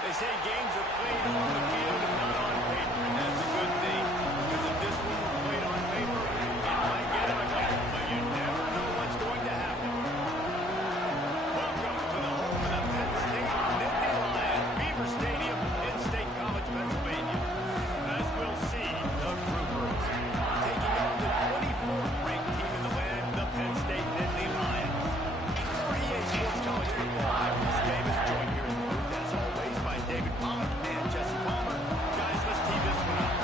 They say games are played on the field and not on paper, and that's a good thing. Because if this one were played on paper, it might get ugly, but you never know what's going to happen. Welcome to the home of the Penn State Nittany Lions, Beaver Stadium in State College, Pennsylvania. As we'll see, the Troopers taking on the 24th ranked team in the land, the Penn State Nittany Lions. For EA Sports College Football, I'm Chris Davis, joined here in the booth as always by David Pollock and Jesse Palmer. Guys, let's tee this one up.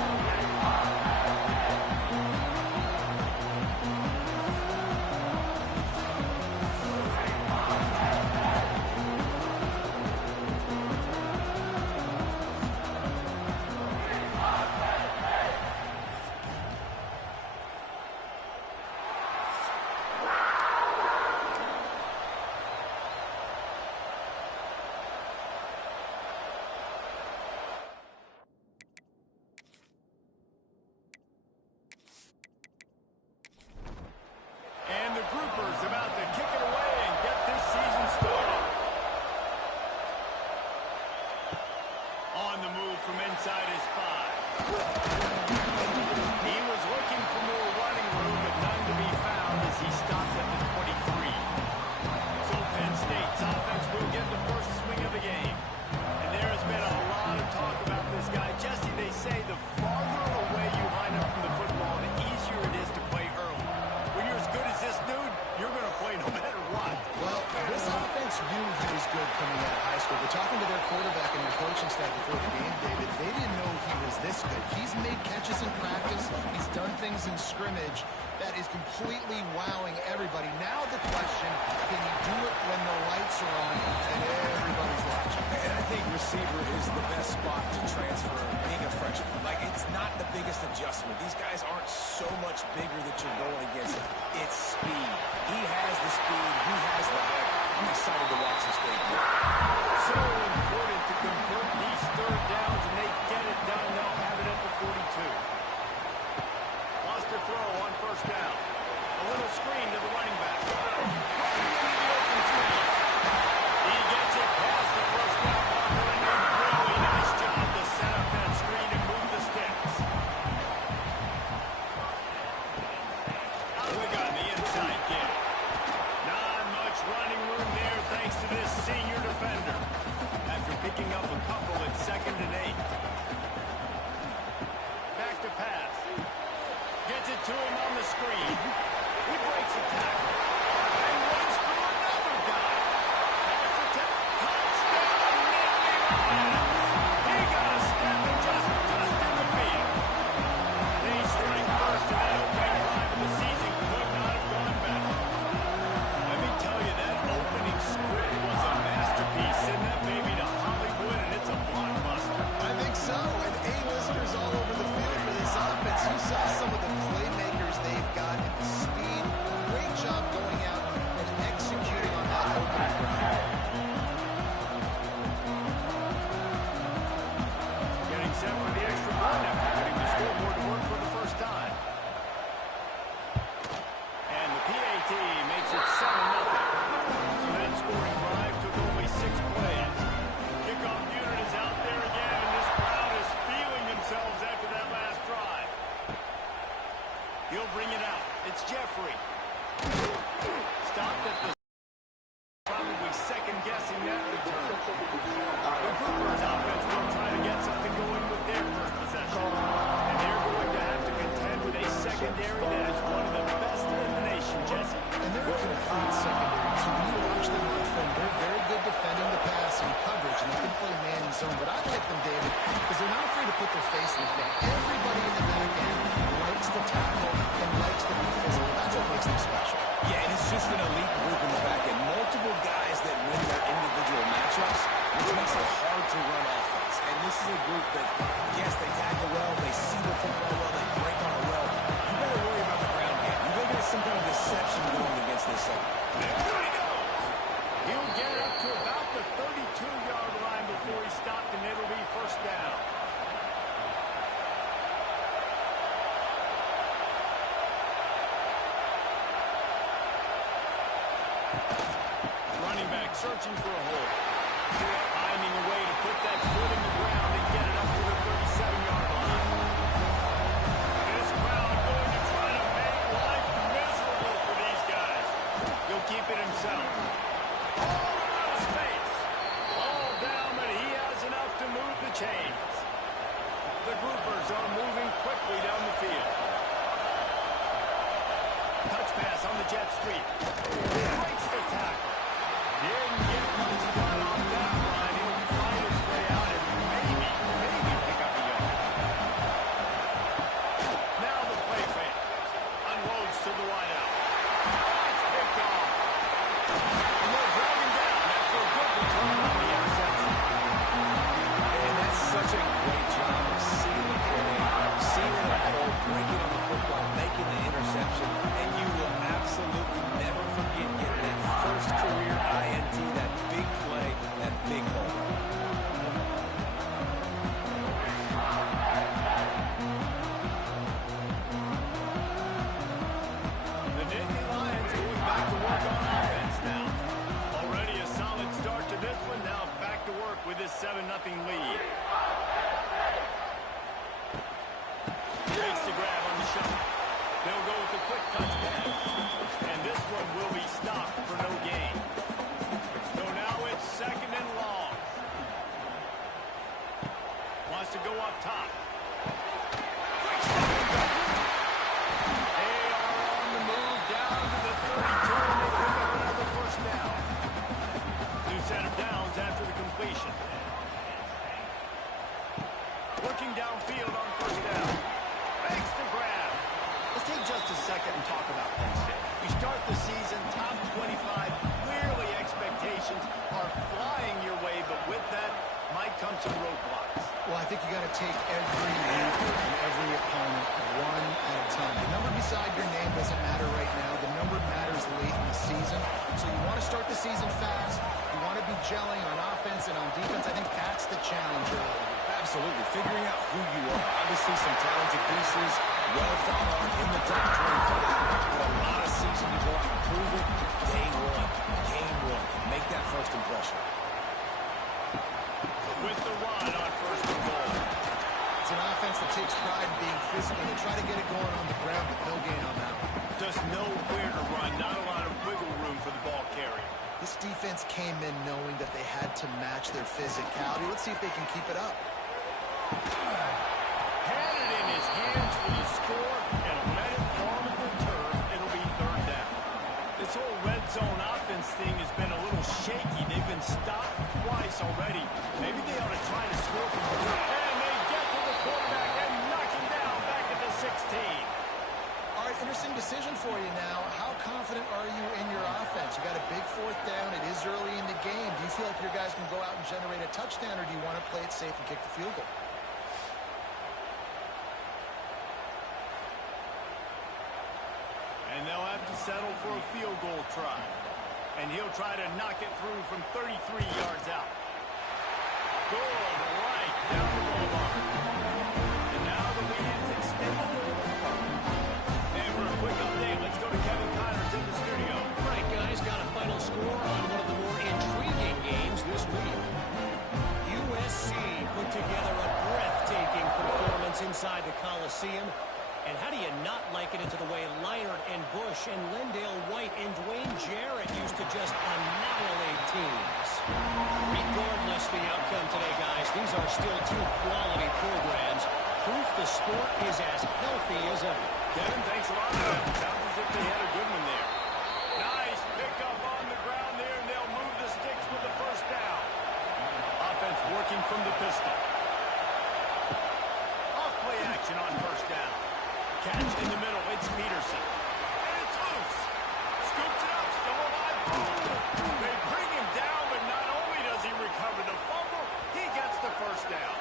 And the Groupers about to kick it away and get this season started. On the move from inside his 5. He was looking for more running room, but none to be found as he stopped at the 23. So Penn State's offense will get the first swing of the game. And there has been a lot of talk about this guy. Jesse, they say the farther away you line up from the football, the easier it is to play early. When you're as good as this dude, you're going to play no matter what. Well, this offense knew he was good coming out of high school, but talking to their quarterback and their coaching staff before the game, David, they didn't know he was this good. He's made catches in practice. He's done things in scrimmage that is completely wowing everybody. Now the question, can he do it when the lights are on and everybody's watching? And I think receiver is the best spot to transfer being a freshman. Like, it's not the biggest adjustment. These guys aren't so much bigger that you're going against. It's speed. He has the speed. He has the height. I'm excited to watch this game. So important to convert these third downs, and they get it done. They'll have it at the 42. Lost a throw on first down. A little screen to the running back. He gets it past the first down marker, and a really nice job to set up that screen and move the sticks. Quick on the inside kick. Not much running room there thanks to this senior defender. After picking up a couple at 2nd and 8. Back to pass. Gets it to him on the screen. He breaks a tackle. And runs through another guy. Pass the touchdown, Nittany Lions. He got a step and just in the field. They strike first, and that opening drive of the season could not have gone better. Let me tell you, that opening script was a masterpiece. Send that baby to Hollywood, and it's a blockbuster. I think so, and A-listers all over the field for this offense. You saw some of the playmakers they've got and the speed. Great job going out and executing on that opening drive. Getting set for the extra point after getting the scoreboard to work for the first time. And the PAT makes it 7-0. So that scoring drive took only 6 plays. Kickoff unit is out there again, and this crowd is feeling themselves after that last drive. He'll bring it out. It's Jeffrey. Stopped at the probably second-guessing that return. The Groupers offense will try to get something going with their first possession. And they're going to have to contend with a secondary that is one of the best in the nation, Jesse. And they're a complete secondary, too. When you watch them on film, they're very good defending the pass and coverage, and they can play man and zone. But I like them, David, because they're not afraid to put their face in the thing. Everybody in the back end likes to tackle and likes to be physical. That's what makes them special. Yeah, and it's just an elite group in the back end. Multiple guys that win their individual matchups, which makes it hard to run offense. And this is a group that, yes, they tackle well, they see the football well, they break on it well. You better worry about the ground game. You better get some kind of deception going against this second. There he goes. He'll get it up to about the 32-yard line before he stopped, and it'll be first down. Running back searching for a hole. Finding a way to put that groupers are moving quickly down the field. Touch pass on the jet sweep. Breaks the tackle. Didn't get much done on that line. He'll find his way out and maybe pick up a yard. Now the play fake. Unloads to the wideout. It's picked off. And they'll drag him down after a good return on the interception. And that's such a great job of seeing the play, seeing it unfold, breaking on the football, making the interception, and you will absolutely never forget getting that first career INT, that big play, that big moment. The Nittany Lions going back to work on offense now. Already a solid start to this one. Now back to work with this 7-0 lead. Takes the grab on the shot. They'll go with a quick touch pass. And this one will be stopped for no gain. So now it's 2nd and long. Wants to go up top. Quick stop and go. They are on the move down to the 32, and they pick up another first down. New set of downs after the completion. Working downfield on first down. Makes the grab. Let's take just a second and talk about Penn State. You start the season top 25. Clearly expectations are flying your way, but with that might come some roadblocks. Well, I think you got to take every lead and every opponent one at a time. The number beside your name doesn't matter right now. The number matters late in the season. So you want to start the season fast. You want to be gelling on offense and on defense. I think that's the challenge early. Absolutely. Figuring out who you are. Obviously some talented pieces, well thought on in the top 25. But a lot of season to go out and prove it. Day one, game one. Make that first impression. With the run on 1st and goal. It's an offense that takes pride in being physical. They try to get it going on the ground, but no gain on that one. Just know where to run. Not a lot of wiggle room for the ball carrier. This defense came in knowing that they had to match their physicality. Let's see if they can keep it up. Had it in his hands for the score and let it fall to the turf. It'll be 3rd down. This whole red zone offense thing has been a little shaky. They've been stopped twice already. Maybe they ought to try to score from the turf. And they get to the quarterback and knock him down back at the 16. All right, interesting decision for you now. How confident are you in your offense? You got a big 4th down. It is early in the game. Do you feel like your guys can go out and generate a touchdown, or do you want to play it safe and kick the field goal? And they'll have to settle for a field goal try. And he'll try to knock it through from 33 yards out. Good, right down the goal line. And now the lead is extended. And for a quick update, let's go to Kevin Connors in the studio. All right, guys, got a final score on one of the more intriguing games this week. USC put together a breathtaking performance inside the Coliseum. And how do you not liken it to the way Leinart and Bush and Lendale White and Dwayne Jarrett used to just annihilate teams? Regardless the outcome today, guys, these are still 2 quality programs. Proof the sport is as healthy as ever. Kevin, thanks a lot for that. Sounds as if they had a good one there. Nice pickup on the ground there, and they'll move the sticks with the first down. Offense working from the pistol. Off play action on first down. Catch in the middle, it's Peterson. And it's loose. Scoops it up, still alive. They bring him down, but not only does he recover the fumble, he gets the first down.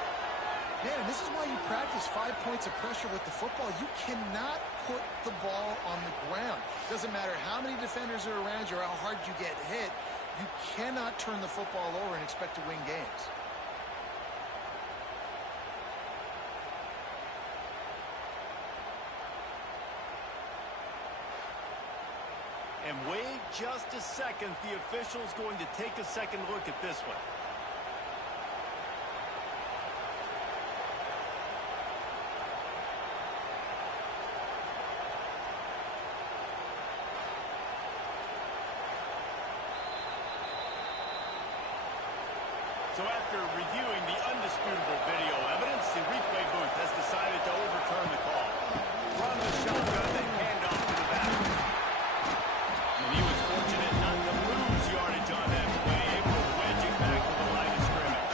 Man, and this is why you practice 5 points of pressure with the football. You cannot put the ball on the ground. Doesn't matter how many defenders are around you or how hard you get hit. You cannot turn the football over and expect to win games. And wait just a second. The official's going to take a second look at this one. So after reviewing the undisputable video evidence, the replay booth has decided to overturn the call. Run the shotgun, then hand off to the back. And he was fortunate not to lose yardage on that play, able to wedge it back to the line of scrimmage.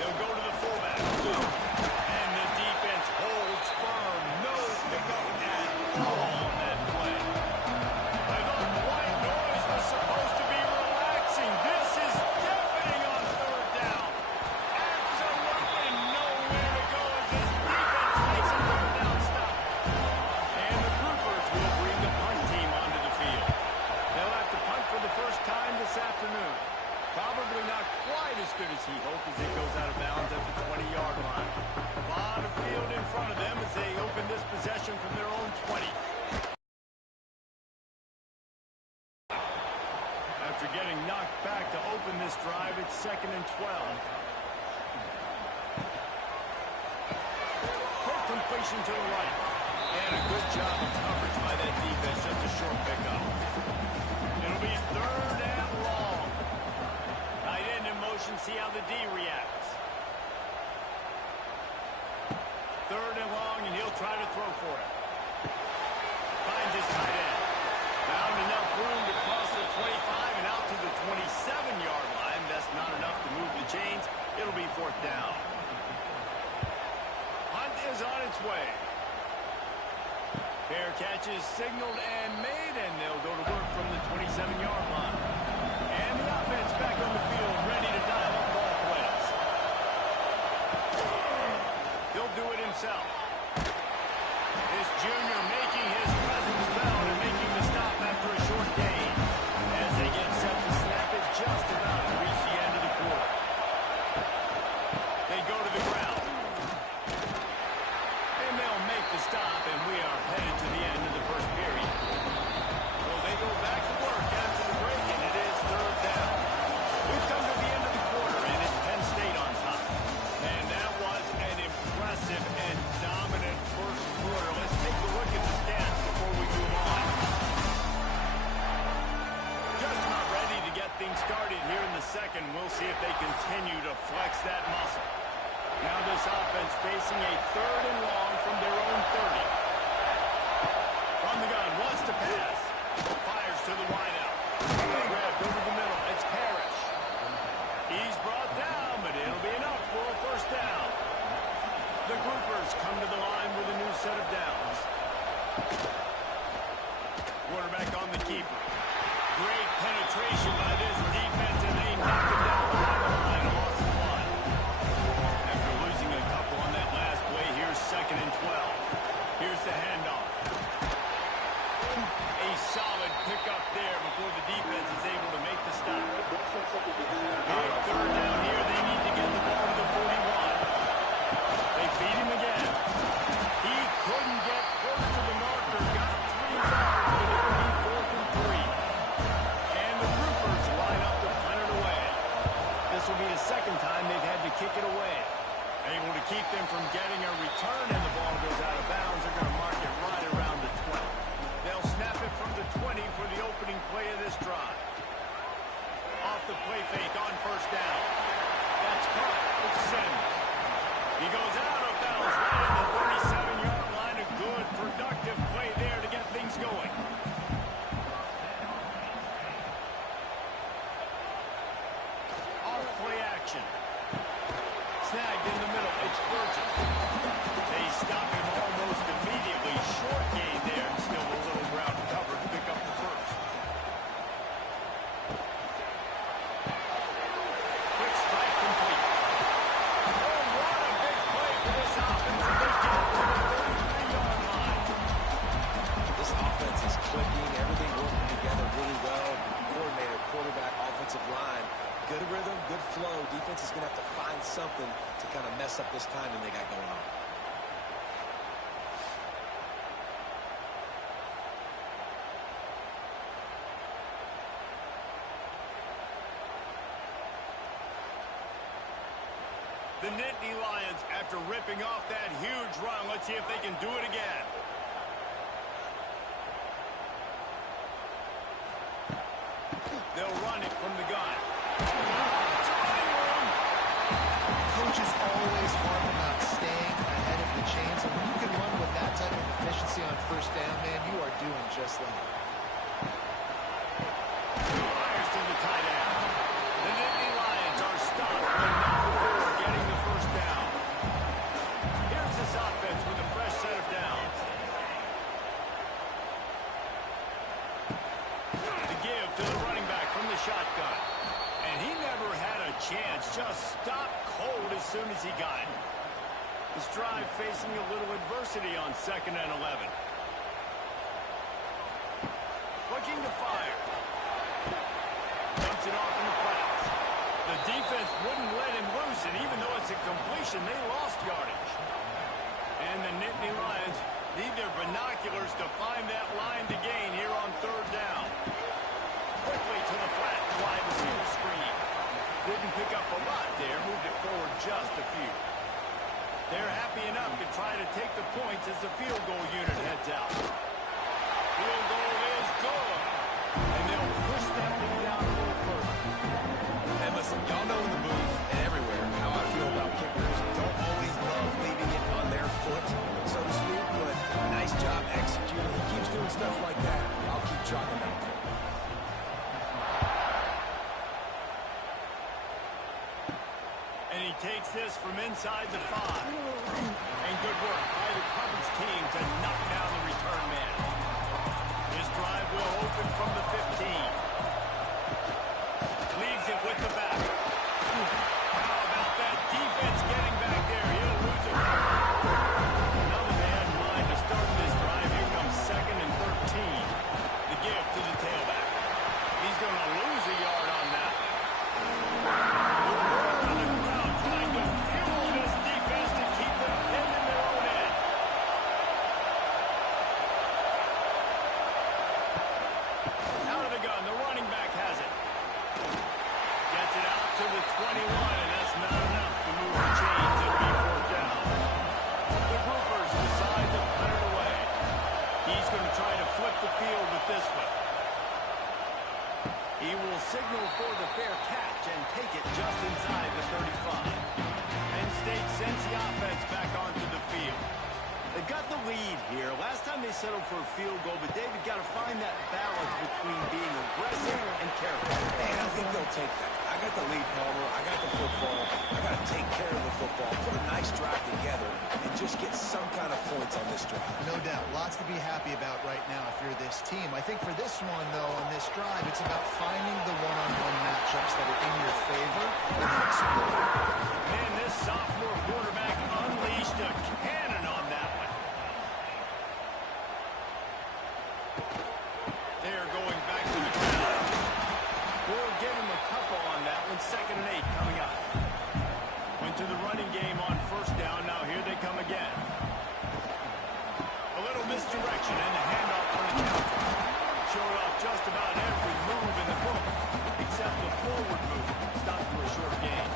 They'll go to the fullback. And the defense holds firm. No pickup at all on that play. I thought the white noise was supposed to be relaxing. This is deafening on third down. Absolutely nowhere to go as this defense makes a third down stop. And the Groupers will bring the punt team onto the field. They'll have to punt for the first time this afternoon. Probably not quite as good as he hoped as it goes out of bounds at the 20-yard line. A lot of field in front of them as they open this possession from their own 20. After getting knocked back to open this drive, it's 2nd and 12. Quick completion to the right. And a good job of coverage by that defense. Just a short pickup. It'll be 3rd and long. Tight end in motion. See how the D reacts. 3rd and long, and he'll try to throw for it. Finds his tight end. Found enough room to cross the 25 and out to the 27-yard line. That's not enough to move the chains. It'll be 4th down. Hunt is on its way. Fair catches signaled and made, and they'll go to work from the 27-yard line. And the offense back on the field, ready to dial up ball plays. He'll do it himself. This junior making his presence felt and making the stop after a short gain. As they get set to snap it just about to reach the end of the quarter. They go to the ground. And they'll make the stop, and we are headed to the end of the first period. So they go back to work after the break, and it is 3rd down. We've come to the end of the quarter, and it's Penn State on top. And that was an impressive and dominant first quarter. Let's take a look at the stats before we move on. Just about ready to get things started here in the second. We'll see if they continue to flex that muscle. Now this offense facing a 3rd and long from their own 30. From the gun, wants to pass. Fires to the wideout. Grabbed over the middle. It's Parrish. He's brought down, but it'll be enough for a 1st down. The Groupers come to the line with a new set of downs. Quarterback on the keeper. Great penetration by this defense, and they knock him down behind the line. A loss of 1. After losing a couple on that last play, here's 2nd and 12. Here's the handoff. A solid pickup there before the defense is able to make the stop. Big 3rd down here. They need to get the ball to the 41. They feed him again. He couldn't get close to the marker. Got 3 yards, but it'll be 4th and 3. And the Groupers line up to punt it away. This will be the 2nd time they've had to kick it away. Able to keep them from getting a return, and the ball goes out of bounds. They're going to mark it right around the 20. They'll snap it from the 20 for the opening play of this drive. Off the play fake on 1st down. That's caught. It's Sims. He goes out of bounds right in the 37-yard line. A good, productive play there to get things going. Off play action. Snagged in the middle. It's Burgess. They stop him almost immediately. Short gain there, and still a little ground cover to pick up the 1st. Quick strike complete. Oh, what a big play for this offense as they get to the 33-yard line. This offense is clicking. Everything working together really well. Coordinator, quarterback, offensive line. Good rhythm, good flow. Defense is going to have to find something to kind of mess up this timing they got going on. The Nittany Lions, after ripping off that huge run, let's see if they can do it again. They'll run it from the gun. Coaches chance. Just stopped cold as soon as he got it. This drive facing a little adversity on 2nd and 11. Looking to fire. Dumps it off in the flats. The defense wouldn't let him loose, and even though it's a completion, they lost yardage. And the Nittany Lions need their binoculars to find that line to gain here on 3rd down. Quickly to the flat, wide receiver screen. Didn't pick up a lot there, moved it forward just a few. They're happy enough to try to take the points as the field goal unit heads out. Field goal is good. And they'll push that one down a little further. And listen, y'all know in the booth and everywhere how I feel about kickers. Don't always love leaving it on their foot, so to speak, but nice job executing. He keeps doing stuff like that. I'll keep chalking that up. And he takes this from inside the 5. And good work by the coverage team to knock down the return man. His drive will open from the 15. Leaves it with the back. How about that defense getting back there? He'll lose it. Now that they had in mind to start this drive, here comes 2nd and 13. The give to the tailback. He's going to lose a yard on that. To the 21, and that's not enough to move the chains. It'll be 4th down. The Groupers decide to punt it away. He's going to try to flip the field with this one. He will signal for the fair catch and take it just inside the 35. Penn State sends the offense back onto the field. They've got the lead here. Last time they settled for a field goal, but David got to find that balance between being aggressive and careful. And I think they'll take that. I got the lead, Palmer. I got the football. I got to take care of the football, put a nice drive together, and just get some kind of points on this drive. No doubt. Lots to be happy about right now if you're this team. I think for this one, though, on this drive, it's about finding the one-on-one matchups that are in your favor and then exploring. Man, this sophomore quarterback unleashed a cannon on that one. They're going back to the ground. We'll give him a couple on that one. 2nd and 8 coming up. Went to the running game on 1st down. Now here they come again. A little misdirection and the handoff on the counter. Showed off just about every move in the book, except the forward move. Stopped for a short gain.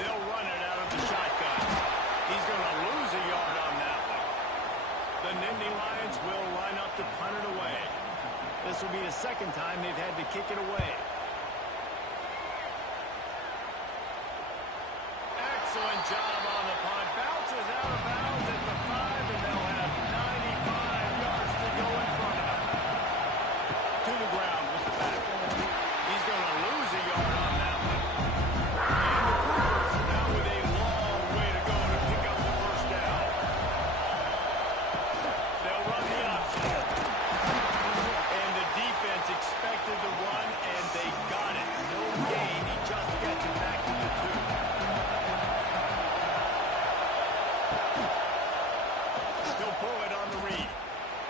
They'll run it out of the shotgun. He's going to lose a yard on that one. The Nittany Lions will line up to punt it away. This will be the 2nd time they've had to kick it away. Excellent job on the punt. Bounces out of bounds at the 5, and they'll have 95 yards to go in front of them. To the ground with the back. He's going to lose a yard on that one. And the Cougars now with a long way to go to pick up the 1st down. They'll run the option. And the defense expected the run, and they got it. No gain. He just gets it back to the 2. He'll pull it on the read.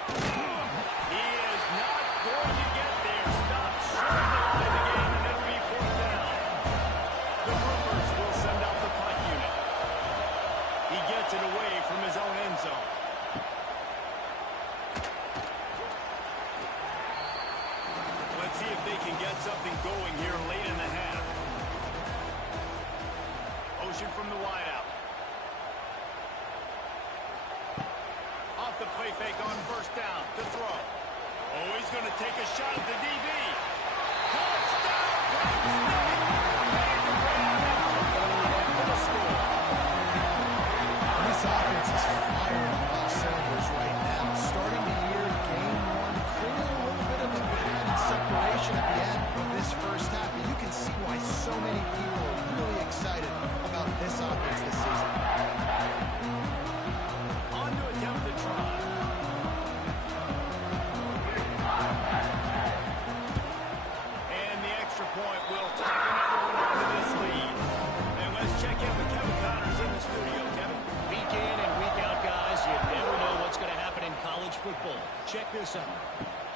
He is not going to get there. Stop short of the line again, and it'll be 4th down. The Groupers will send out the punt unit. He gets it away from his own end zone. Let's see if they can get something going here late in the half. Ocean from the wideout. Off the play fake on 1st down. To throw. Oh, he's going to take a shot at the DB. Touchdown, Penn State! Made the grab and took the lead in for the score. This offense is firing on all cylinders right now. Starting the year, game 1, creating a little bit of a pad and separation at the end of this 1st half. But you can see why so many people are really excited about this offense this season. On to attempt the try. simple. Check this out.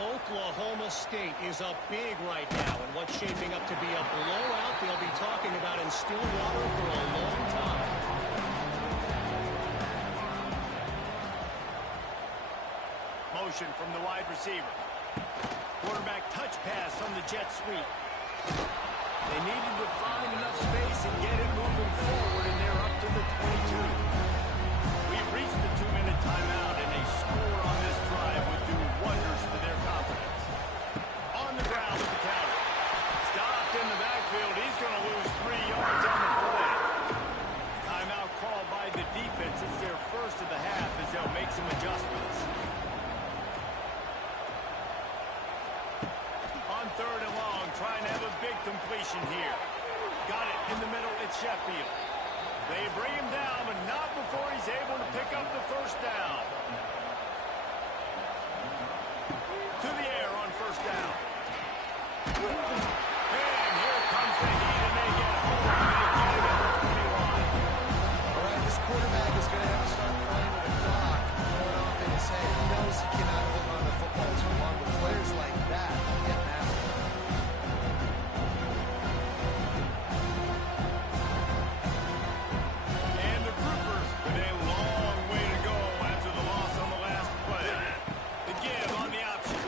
Oklahoma State is up big right now, and what's shaping up to be a blowout they'll be talking about in Stillwater for a long time. Motion from the wide receiver. Quarterback touch pass from the jet sweep. They needed to find enough space and get it moving forward, and they're up to the 22. We've reached the 2-minute timeout, and a score on this drive would do wonders for their confidence. On the ground with the counter. Stopped in the backfield. He's going to lose 3 yards on the play. Timeout called by the defense. It's their first of the half as they'll make some adjustments. On 3rd and long, trying to have a big completion here. Got it in the middle. It's Sheffield. They bring him down, but not before he's able to pick up the first down. To the air on first down. And here comes the heat, and they get home. They get him at the 21. All right, this quarterback is going to have to start playing with the clock going off in his head. He knows he cannot hold on to the football too long, but players like that get after him. And the Groupers with a long way to go after the loss on the last play. The give on the option.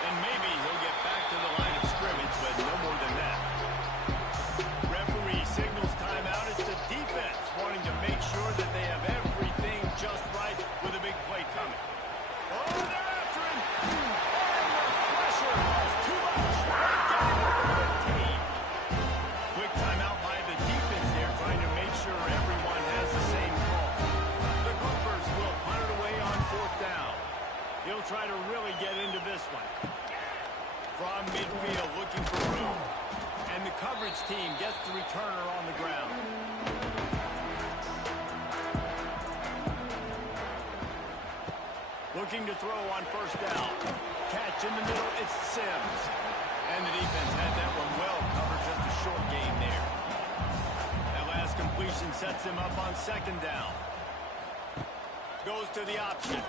And maybe he'll get back to the line of scrimmage, but no more than that. Referee signals timeout. It's the defense wanting to make sure that they have everything just right with a big play coming. Oh, they're after him. And the pressure was too much. Right down to the 15. Quick timeout by the defense there, trying to make sure everyone has the same call. The Groupers will punt it away on 4th down. He'll try to really get into this one. From midfield, looking for room. And the coverage team gets the returner on the ground. Looking to throw on first down. Catch in the middle, it's Sims. And the defense had that one well covered, just a short gain there. That last completion sets him up on 2nd down. Goes to the option.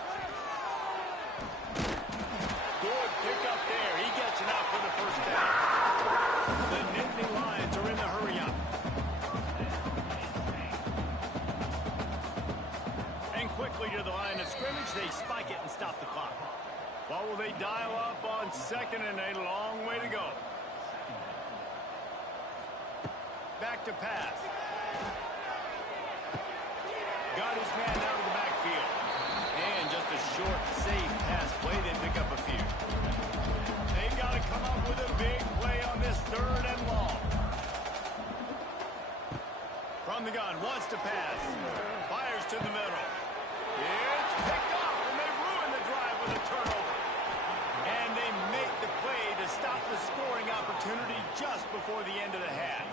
Good pick up there. He gets it out for the first down. The Nittany Lions are in the hurry-up. And quickly to the line of scrimmage, they spike it and stop the clock. What will they dial up on 2nd and a long way to go? Back to pass. Got his man out of the backfield. And just a short, safe pass play. They pick up a few. They've got to come up with a big play on this 3rd and long. From the gun, wants to pass. Fires to the middle. It's picked off, and they ruin the drive with a turnover. And they make the play to stop the scoring opportunity just before the end of the half.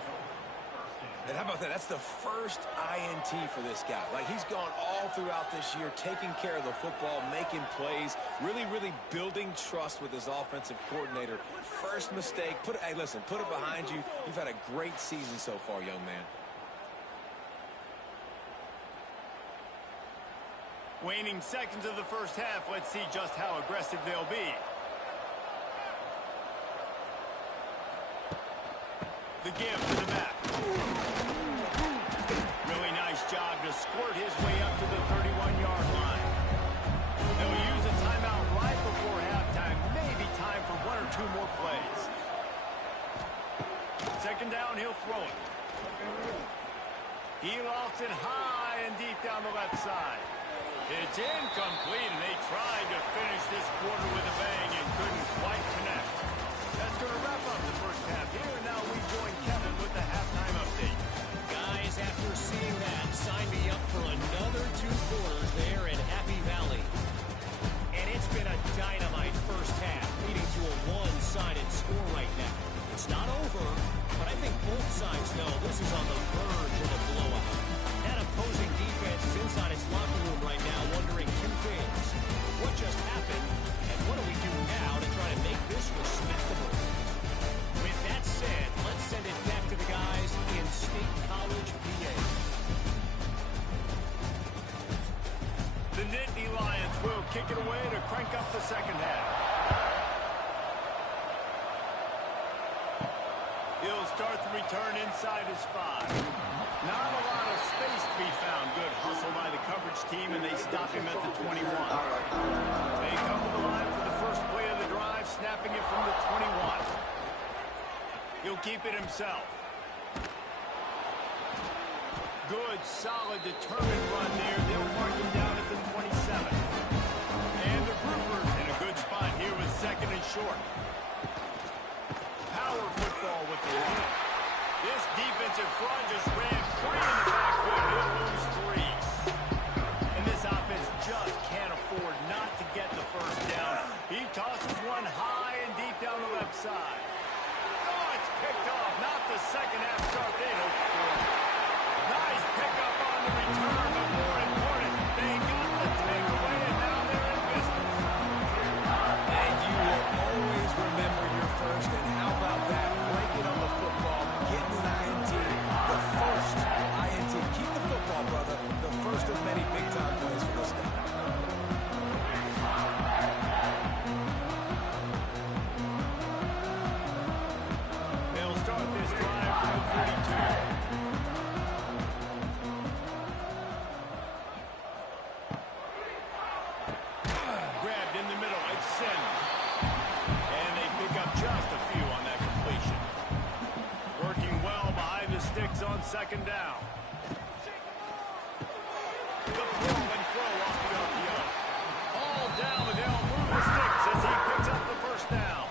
And how about that? That's the first INT for this guy. Like, he's gone all throughout this year, taking care of the football, making plays, really building trust with his offensive coordinator. First mistake, hey, listen, put it behind you. You've had a great season so far, young man. Waning seconds of the first half. Let's see just how aggressive they'll be. The give to the back. Really nice job to squirt his way up to the 31-yard line. They'll use a timeout right before halftime. Maybe time for 1 or 2 more plays. 2nd down, he'll throw it. He lofts it high and deep down the left side. It's incomplete, and they tried to finish this quarter with a bang and couldn't quite connect. That's going to wrap up the first half here, and now we join Kevin with the halftime update. Guys, after seeing that, sign me up for another 2 quarters there in Happy Valley. And it's been a dynamite first half, leading to a one-sided score right now. It's not over, but I think both sides know this is on the verge of a blowout. That opposing defense is inside its locker room right now wondering 2 things. What just happened, and what do we do now to try to make this He'll start the return inside his 5. Not a lot of space to be found. Good hustle by the coverage team, and they stop him at the 21. They come to the line for the first play of the drive, snapping it from the 21. He'll keep it himself. Good, solid, determined run there. They'll mark him down at the 27. And the Groupers in a good spot here with second and short. Power football with the run. This defensive front just ran free in the backfield. He'll lose 3. And this offense just can't afford not to get the first down. He tosses one high and deep down the left side. Oh, it's picked off. Not the second half start they hoped for. Nice pickup on the return, but more important, they got the takeaway, and now they're in business. And you will always remember your first, and how about that? Breaking on the football, getting an INT, the first INT. Keep the football, brother. The first of many big-time plays for this guy. They'll start this drive from the 42. Grabbed in the middle, it's Sims. And they pick up just a few on that completion. Working well behind the sticks on second down. The pull and throw off the RPO. All down, but they'll move the sticks as he picks up the first down.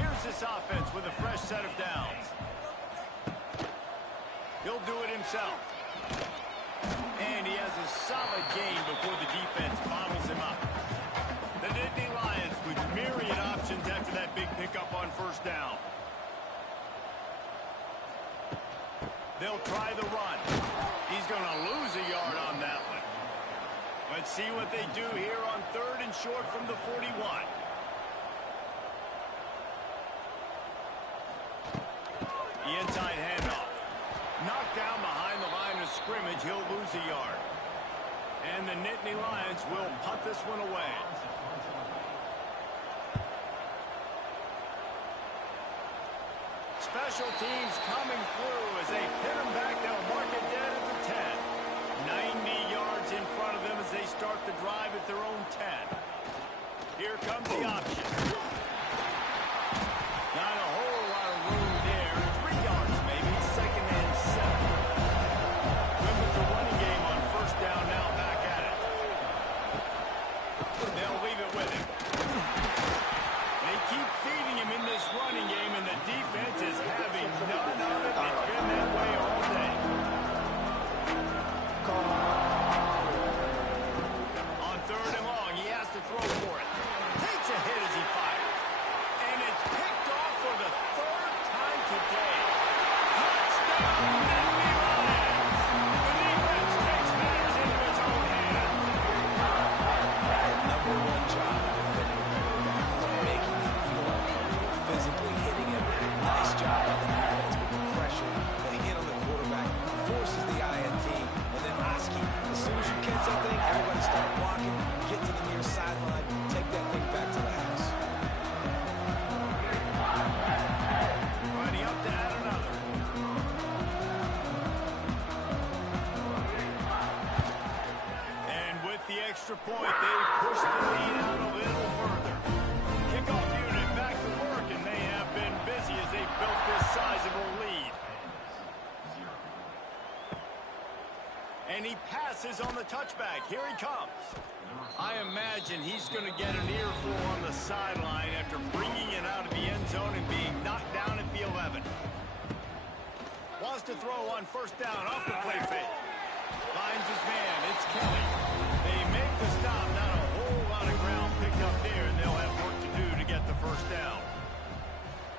Here's this offense with a fresh set of downs. He'll do it himself. And he has a solid gain before the defense bottles him up. The Nittany Lions with myriad options after that big pickup on first down. They'll try the run. He's going to lose a yard on that one. Let's see what they do here on third and short from the 41. The inside handoff. Knocked down behind the line of scrimmage, he'll lose a yard. And the Nittany Lions will punt this one away. Special teams coming through as they pin them back. They'll mark it dead at the 10. 90 yards in front of them as they start the drive at their own 10. Here comes the option. Not a whole lot of room there. 3 yards maybe. Second and 7. Good with the running game on first down, now back at it. They'll leave it with him. They keep feeding him in this running game, and the defense is having none of it. It's been that way all day. On third and long, he has to throw for it. Takes a hit as he fires. And it's picked off for the third time today. Touchdown, Nittany Lions. The defense takes matters into its own hands. The number one job of defending a quarterback is making him feel uncomfortable, physically hitting him. Nice job by the defense with the pressure. They hit on the quarterback, forces the INT, and then Oski. As soon as you catch that thing, everybody start blocking, get to the near sideline, take that thing back to the house. Running up to add another. And with the extra point, they push the lead out a little further. Kickoff unit back to work, and they have been busy as they built this sizable lead. And he passes on the touchback. Here he comes. I imagine he's going to get an earful on the sideline after bringing it out of the end zone and being knocked down at the 11. Wants to throw on first down off the play fake. Finds his man. It's Kelly. They make the stop. Not a whole lot of ground picked up there, and they'll have work to do to get the first down.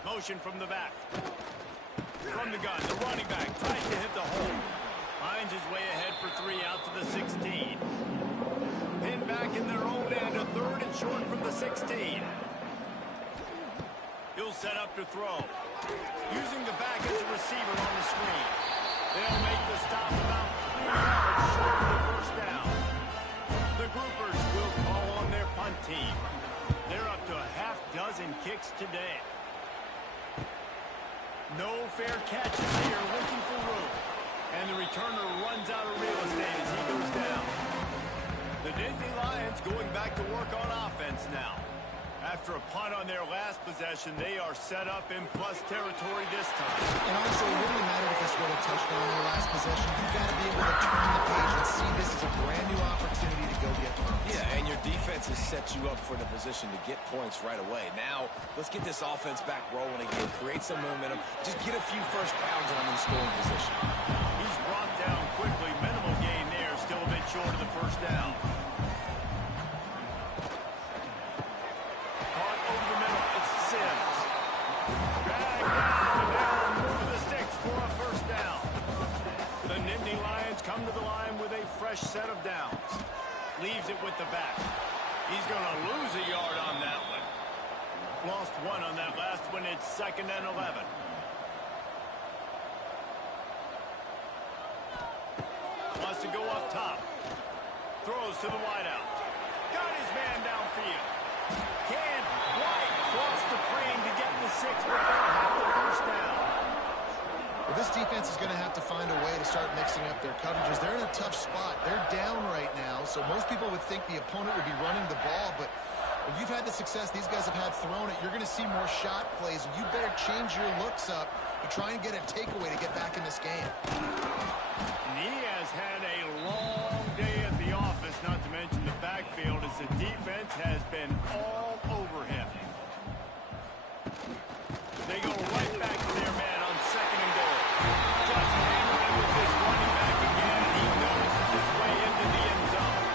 Motion from the back. From the gun, the running back tries to hit the hole. Finds his way ahead for 3 out to the 16. Pinned back in their own end, a third and short from the 16. He'll set up to throw. Using the back as a receiver on the screen. They'll make the stop about 3 yards short of the first down. The Groupers will call on their punt team. They're up to a half dozen kicks today. No fair catches here, looking for room. And the returner runs out of real estate as he goes down. The Nittany Lions going back to work on offense now. After a punt on their last possession, they are set up in plus territory this time. And also, it wouldn't matter if they scored a touchdown on their last possession. You've got to be able to turn the page and see this as a brand new opportunity to go get points. Yeah, and your defense has set you up for the position to get points right away. Now, let's get this offense back rolling again, create some momentum, just get a few first downs and I'm in scoring position. He's brought down quickly. Minimal gain there, still a bit short of the first down. Come to the line with a fresh set of downs. Leaves it with the back. He's going to lose a yard on that one. Lost one on that last one. It's 2nd and 11. Wants to go up top. Throws to the wideout. Got his man downfield. Can't quite cross the plane to get the 6, but they'll have the first down. Well, this defense is going to have to find a way to start mixing up their coverages. They're in a tough spot. They're down right now, so most people would think the opponent would be running the ball, but if you've had the success these guys have had throwing it, you're going to see more shot plays. You better change your looks up to try and get a takeaway to get back in this game. And he has had a long day at the office, not to mention the backfield, as the defense has been all over him. They go right back to their man on 2nd and goal. Just hammering with this running back again. He noses his way into the end zone.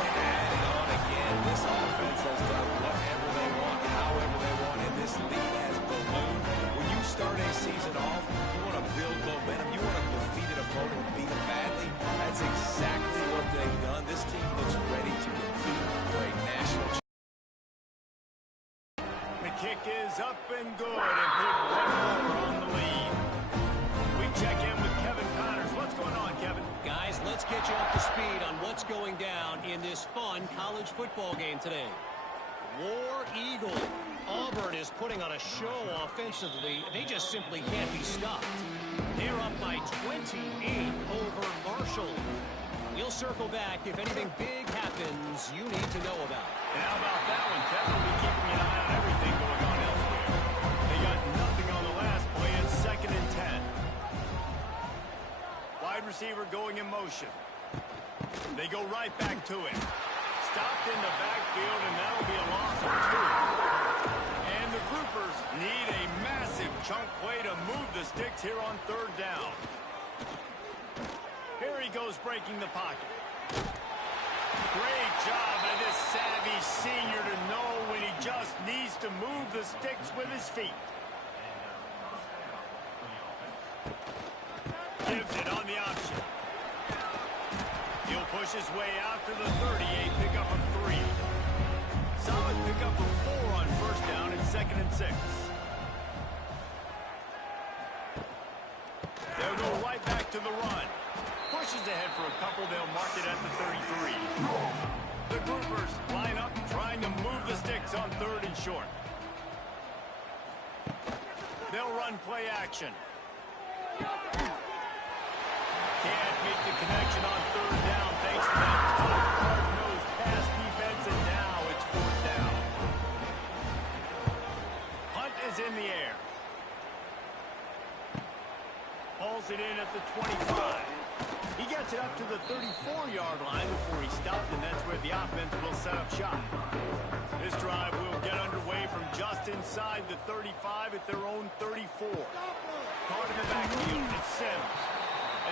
And on again, this offense has done whatever they want, however they want, and this lead has ballooned. When you start a season off, you want to build momentum. You want to defeat an opponent, beat them badly. That's exactly what they've done. This team looks ready to compete for a national championship. The kick is up and good, and Big Red on the lead. We check in with Kevin Connors. What's going on, Kevin? Guys, let's get you up to speed on what's going down in this fun college football game today. War Eagle. Auburn is putting on a show offensively. They just simply can't be stopped. They're up by 28 over Marshall. We'll circle back if anything big happens you need to know about. And how about that one, Kevin? We'll be keeping an eye on everything going on elsewhere. They got nothing on the last play. It's 2nd and 10. Wide receiver going in motion. They go right back to it. Stopped in the backfield, and that'll be a loss of 2. And the Groupers need a massive chunk play to move the sticks here on 3rd down. Here he goes breaking the pocket. Great job by this savvy senior to know when he just needs to move the sticks with his feet. Gives it on the option. He'll push his way out to the 38, pickup of 3. Solid pickup of 4 on 1st down and 2nd and 6. They'll go right back to the run. Pushes ahead for a couple. They'll mark it at the 33. The Groupers line up trying to move the sticks on 3rd and short. They'll run play action. Can't make the connection on 3rd down thanks to that hard-nosed pass defense, and now it's 4th down. Hunt is in the air. Pulls it in at the 25. He gets it up to the 34-yard line before he stopped, and that's where the offense will set up shop. This drive will get underway from just inside the 35 at their own 34. Caught in the backfield, it's Sims.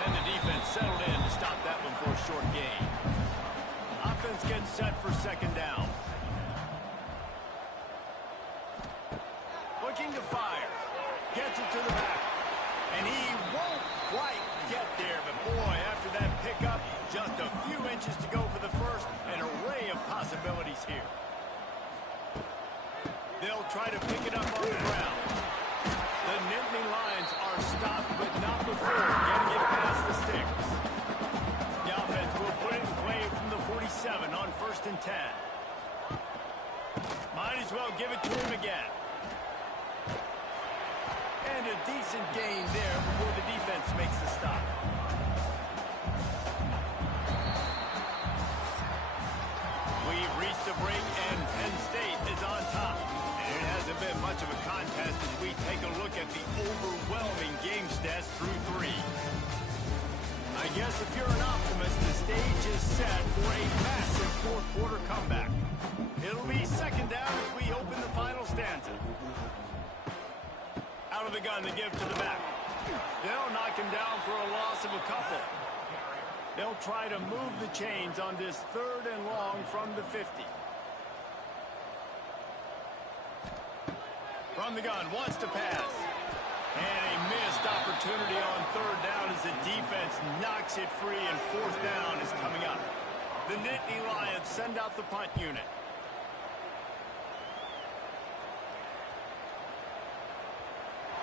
And the defense settled in to stop that one for a short gain. Offense gets set for 2nd down. Looking to fire. Gets it to the back. And he won't quite get there, but boy, after that pickup, just a few inches to go for the first. An array of possibilities here. They'll try to pick it up on the ground. The Nittany Lions are stopped, but not before getting it past the sticks. The offense will put it in play from the 47 on 1st and 10. Might as well give it to him again. And And a decent gain there before the defense makes the stop. We've reached the break, and Penn State is on top. And it hasn't been much of a contest as we take a look at the overwhelming game stats through 3. I guess if you're an optimist, the stage is set for a massive fourth-quarter comeback. It'll be second down as we open the final stanza. Out of the gun, the give to the back. They'll knock him down for a loss of a couple. They'll try to move the chains on this 3rd and long from the 50. From the gun, wants to pass. And a missed opportunity on 3rd down as the defense knocks it free, and 4th down is coming up. The Nittany Lions send out the punt unit.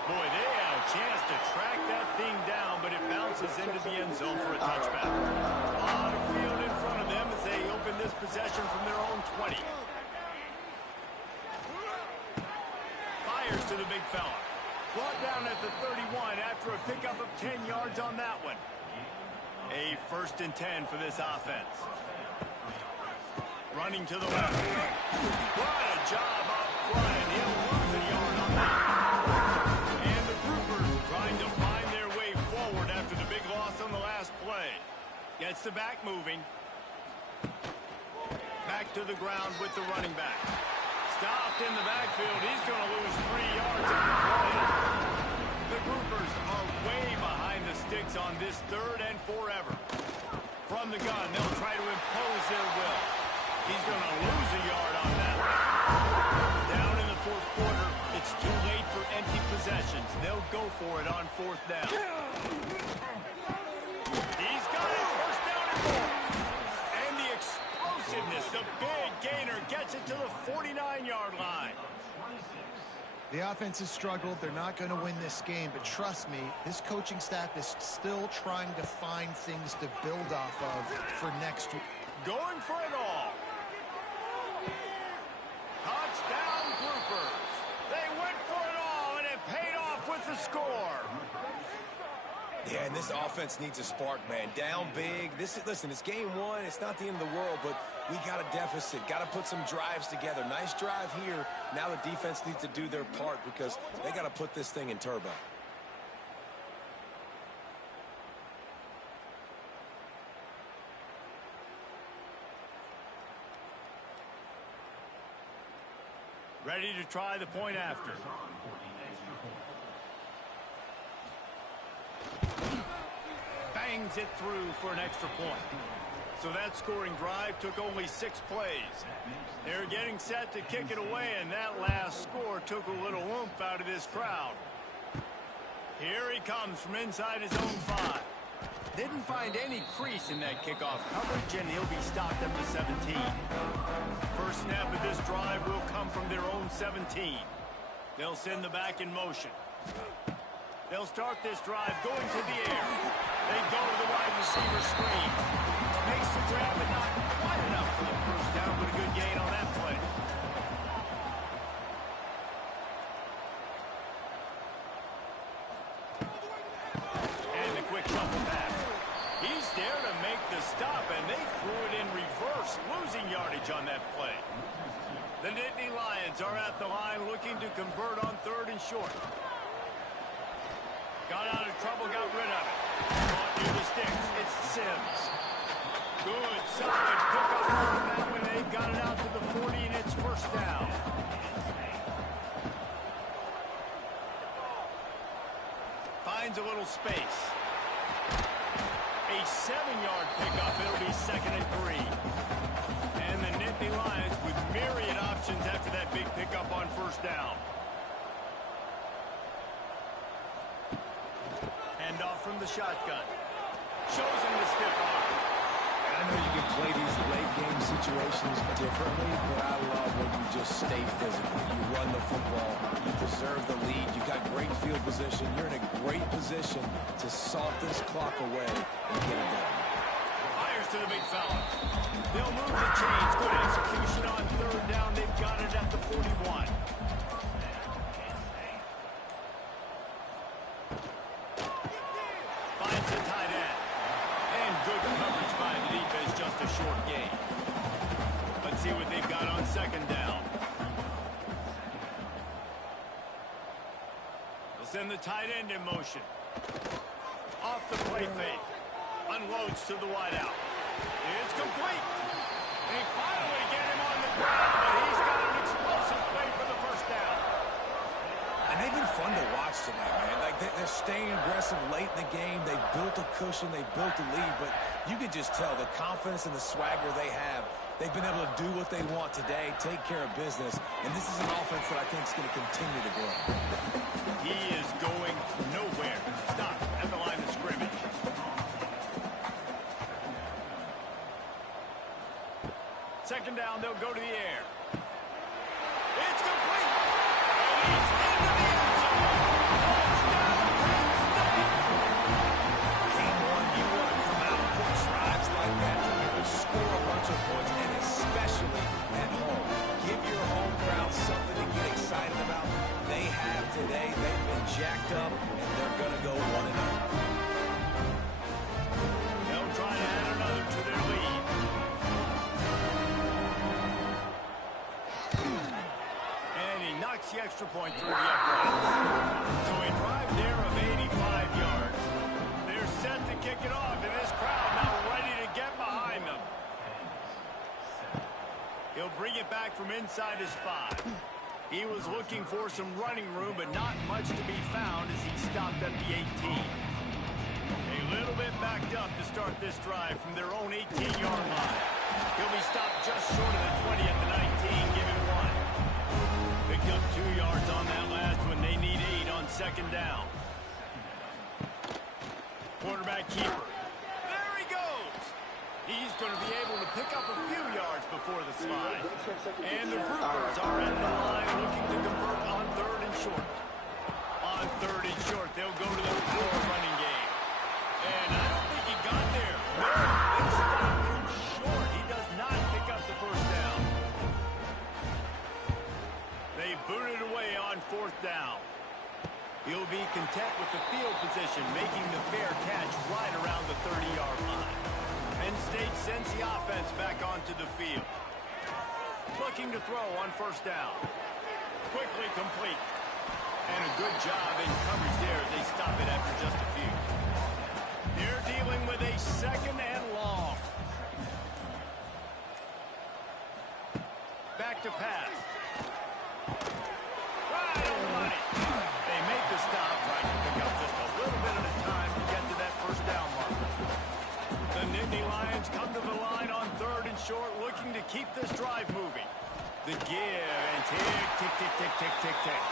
Boy, they had a chance to track that thing down, but it bounces into the end zone for a touchback. A lot of field in front of them as they open this possession from their own 20. Fires to the big fella. Brought down at the 31 after a pickup of 10 yards on that one. A 1st and 10 for this offense. Running to the left. What a job up front, and he'll lose a yard on that. And the Groupers trying to find their way forward after the big loss on the last play. Gets the back moving. Back to the ground with the running back. Stopped in the backfield. He's going to lose 3 yards on the play. The Groupers are way behind the sticks on this 3rd and forever. From the gun, they'll try to impose their will. He's going to lose a yard on that one. Down in the 4th quarter, it's too late for empty possessions. They'll go for it on 4th down. He's got it, 1st down and 4. And the explosiveness, the big gainer gets it to the 49-yard line. The offense has struggled. They're not going to win this game, but trust me, this coaching staff is still trying to find things to build off of for next week. Going for it all. Touchdown, Groupers. They went for it all, and it paid off with the score. Yeah, and this offense needs a spark, man. Down big. Listen, it's game 1. It's not the end of the world, but we got a deficit. Got to put some drives together. Nice drive here. Now the defense needs to do their part because they got to put this thing in turbo. Ready to try the point after. Bangs it through for an extra point. So that scoring drive took only 6 plays. They're getting set to kick it away, and that last score took a little oomph out of this crowd. Here he comes from inside his own 5. Didn't find any crease in that kickoff coverage, and he'll be stopped at the 17. First snap of this drive will come from their own 17. They'll send the back in motion. They'll start this drive going to the air. They go to the wide receiver screen. Makes the grab, but not quite enough for the 1st down, but a good gain on that play. And the quick shuffle back. He's there to make the stop, and they threw it in reverse, losing yardage on that play. The Nittany Lions are at the line looking to convert on 3rd and short. Got out of trouble, got rid of it. Caught near the sticks. It's Sims. Good, solid pickup on that one. They've got it out to the 40, and it's 1st down. Finds a little space. A 7-yard pickup. It'll be 2nd and 3. And the Nittany Lions with myriad options after that big pickup on 1st down. Hand off from the shotgun. Shows him the stiff arm. I know you can play these late-game situations differently, but I love when you just stay physical. You run the football. You preserve the lead. You got great field position. You're in a great position to salt this clock away and get it done. Fires to the big fella. They'll move the chains. Good execution on 3rd down. They've got it at the 41. just a short gain. Let's see what they've got on second down. They'll send the tight end in motion. Off the play fake. Unloads to the wideout. It's complete. They finally get him on the ground, but he's got an explosive play for the first down. And they've been fun to watch tonight, man. Like, they're staying aggressive late in the game. They've built a cushion. They've built a lead. But you can just tell the confidence and the swagger they have. They've been able to do what they want today, take care of business. And this is an offense that I think is going to continue to grow. He is going nowhere. Stop at the line of scrimmage. Second down, they'll go to the air. It's complete. And he's into the end zone. Touchdown, Penn State. Game one, you want to come out with drives like that to be able to score a bunch of points, and especially at home. Give your home crowd something to get excited about. They have today. They've been jacked up, and they're going to go 1-0. They'll try to add another to their lead. And he knocks the extra point through the uprights. So a drive there of 85 yards. They're set to kick it off, and this crowd now ready to get behind them. He'll bring it back from inside his 5. He was looking for some running room, but not much to be found as he stopped at the 18. A little bit backed up to start this drive from their own 18-yard line. He'll be stopped just short of the 20 at the 19, giving 1. Picked up 2 yards on that last one. They need 8 on second down. Quarterback keeper. There he goes. He's going to be able to pick up a few yards before the slide. And the Groupers are at the line looking to convert on third and short. On third and short, they'll go to the power running game. And I don't think he got there. No, they stopped him short. He does not pick up the first down. They boot it away on fourth down. He'll be content with the field position, making the fair catch right around the 30-yard line. Penn State sends the offense back onto the field. Looking to throw on first down. Quickly complete. And a good job in coverage there as they stop it after just a few. They're dealing with a second and long. Back to pass. Right on the money. They make the stop, trying to pick up just a little bit at a time to get to that first down marker. The Nittany Lions come to the line on third and short, looking to keep this drive moving. The give and tick, tick, tick, tick, tick, tick, tick.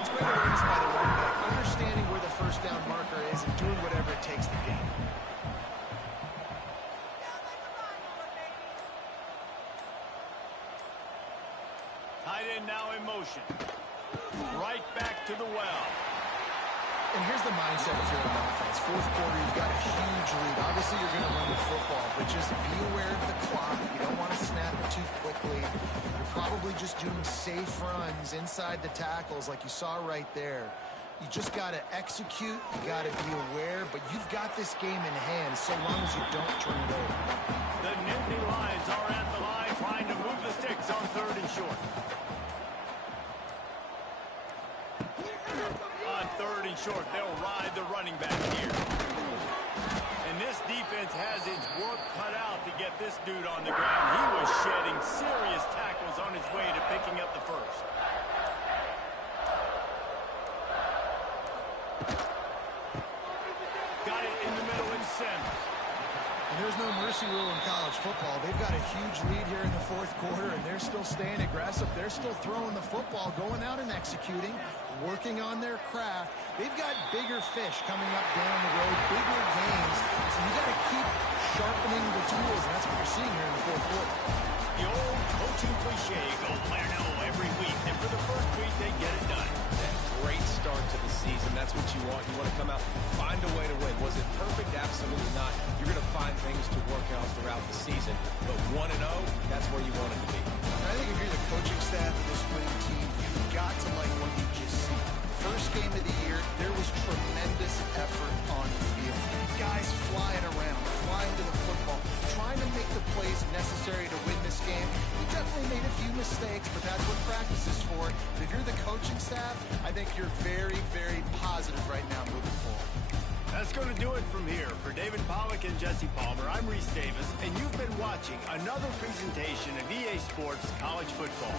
It's great awareness by the running back, understanding where the first down marker is and doing whatever it takes to gain. Tight end now in motion. Right back to the well. And here's the mindset if you're on offense. Fourth quarter, you've got a huge lead. Obviously, you're going to run the football, but just be aware of the clock. You don't want to snap it too quickly. You're probably just doing safe runs inside the tackles like you saw right there. You just got to execute. You got to be aware, but you've got this game in hand so long as you don't turn it over. The Nittany Lions are at the line trying to move the sticks on third and short. On third and short, they'll ride the running back here. And this defense has its work cut out to get this dude on the ground. He was shedding serious tackles on his way to picking up the first. Got it in the middle and center. And there's no mercy rule in college football. They've got a huge lead here in the fourth quarter, and they're still staying aggressive. They're still throwing the football, going out and executing, working on their craft. They've got bigger fish coming up down the road, bigger games. So you got to keep sharpening the tools, and that's what you're seeing here in the fourth quarter. The old coaching cliche, go play no every week. And for the first week, they get it done. That great start to the season. That's what you want. You want to come out, find a way to win. Was it perfect? Absolutely not. You're going to find things to work out throughout the season. But 1-0, that's where you want it to be. I think if you're the coaching staff of this winning team, you've got to like what you just see. First game of the year, there was tremendous effort on the field. Guys flying around, flying to the football, trying to make the plays necessary to win this game. We definitely made a few mistakes, but that's what practice is for. But if you're the coaching staff, I think you're very, very positive right now moving forward. That's going to do it from here. For David Pollack and Jesse Palmer, I'm Reese Davis, and you've been watching another presentation of EA Sports College Football.